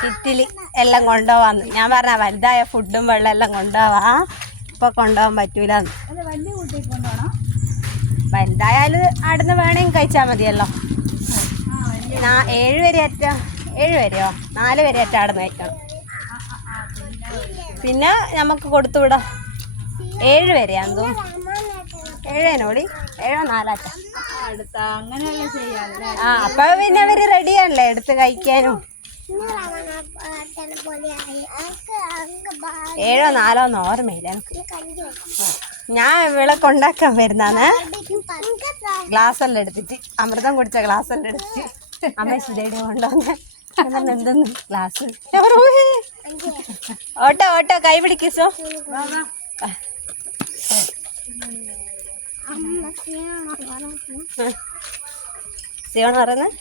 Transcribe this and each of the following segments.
കിറ്റിൽ എല്ലാം കൊണ്ടുപോവാന്ന്. ഞാൻ പറഞ്ഞ വലുതായ ഫുഡും വെള്ളം എല്ലാം കൊണ്ടുപോവാ. ഇപ്പൊ കൊണ്ടുപോകാൻ പറ്റൂലെന്ന്. വലുതായാലും അവിടെ നിന്ന് അവിടുന്ന് വേണമെങ്കിൽ കഴിച്ചാൽ മതിയല്ലോ. ഏഴ് വരെ അറ്റ ഏഴ് വരെയോ? നാല് വരെ അറ്റ അവിടെ നിന്ന് കഴിക്കണം പിന്നെ നമുക്ക് കൊടുത്തു വിടാം ഏഴ് വരെയാന്ന് തോന്നുന്നു ഏഴേനോടി? ഏഴോ നാലാറ്റ? ആ അപ്പൊ പിന്നെ അവർ റെഡിയാണല്ലേ എടുത്ത് കഴിക്കാനും? ഏഴോ നാലോ എന്ന് ഓർമ്മയില്ല എനിക്ക്. ഞാൻ വിളക്കുണ്ടാക്കാൻ കൊണ്ടാക്കാൻ വരുന്നാണ് ഗ്ലാസ് എല്ലാം എടുത്തിട്ട് അമൃതം കുടിച്ച ഗ്ലാസ് എല്ലാം എടുത്തിട്ട്. അമ്മ ശരിയുടെ കൊണ്ടുവന്ന് എന്തെന്ന് ഗ്ലാസ് ഓട്ടോ ഓട്ടോ കൈ പിടിക്കസോ സിയോണ് പറയുന്നത്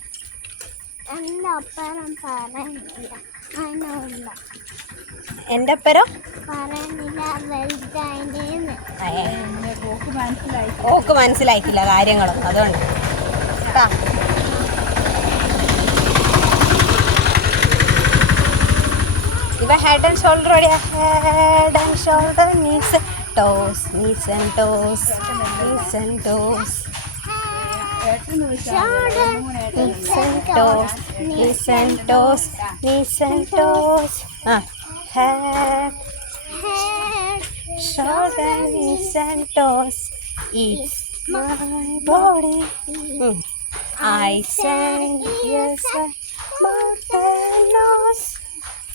എന്റെ ഒപ്പരം പറയുന്നില്ല. അതിനുള്ള പറയുന്നില്ല. എന്റെ മനസ്സിലായി ഓക്ക് മനസ്സിലായിട്ടില്ല കാര്യങ്ങളും അതുകൊണ്ട്. കേട്ടാ ഇവ head and shoulder head and shoulder knees toes, knees and toes, knees and toes. Knees and toes, knees and toes, knees and toes. Ah, head, shoulder, knees and toes. It's my body. I Eyes and ears and mouth and nose.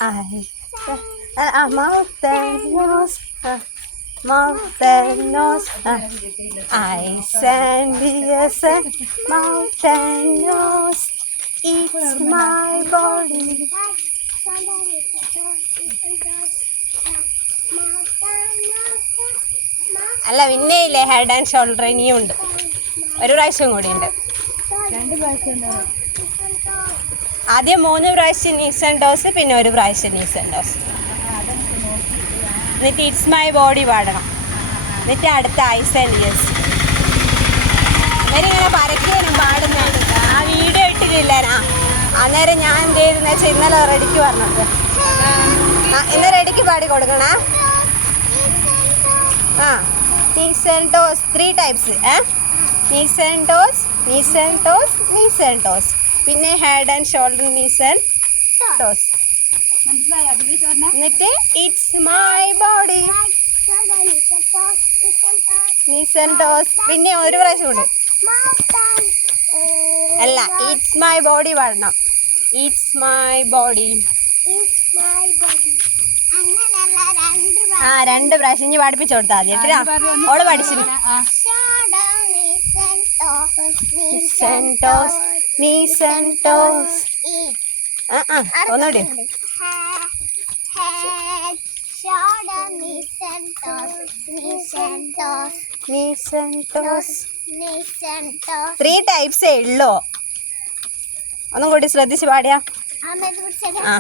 I, uh, uh, mouth and nose. Uh, Uh, eyes and ears and nose. It's my body. അല്ല പിന്നെ ഇല്ലേ head and shoulder ഇനിയും ഉണ്ട്. ഒരു പ്രാവശ്യം കൂടി ഉണ്ട്. ആദ്യം മൂന്ന് പ്രാവശ്യം നീസൺ ഡോസ് പിന്നെ ഒരു പ്രാവശ്യം നീസൺ ഡോസ് എന്നിട്ട് ഇറ്റ്സ് മൈ ബോഡി പാടണം. എന്നിട്ട് അടുത്ത ഐസ് ആൻഡ് ഇയേഴ്സ് ഇവരിങ്ങനെ പരക്കാനും പാടുന്നതാണ്. ആ വീഡിയോ ഇട്ടിട്ടില്ലേനാ അന്നേരം ഞാൻ എന്ത് ചെയ്തെന്ന് വെച്ചാൽ ഇന്നലെ റെഡിക്ക് പറഞ്ഞത് ഇന്ന് റെഡിക്ക് പാടി കൊടുക്കണേ. ആ നീസൻ ടോസ് ത്രീ ടൈപ്സ് ഏ? Knees and toes knees and toes knees and toes പിന്നെ head and shoulder knees and toes മനസ്സിലായോ? അതിൽ പറഞ്ഞ എന്നിട്ട് ഇറ്റ്സ് മൈ ബോഡി പിന്നെ ഒരു പ്രാവശ്യം ഉണ്ട് അല്ല ഇറ്റ്സ് മൈ ബോഡി പാടണം. ഇറ്റ്സ് മൈ ബോഡി ആ രണ്ട് പ്രാവശ്യം. ഇനി പഠിപ്പിച്ചു കൊടുത്താൽ മതി. എത്ര ഓൾ പഠിച്ചില്ല ആ ആ ഒന്നുകൂടി ത്രീ ടൈപ്സേ ഉള്ളോ? ഒന്നും കൂടി ശ്രദ്ധിച്ച് പാടിയാ. ആ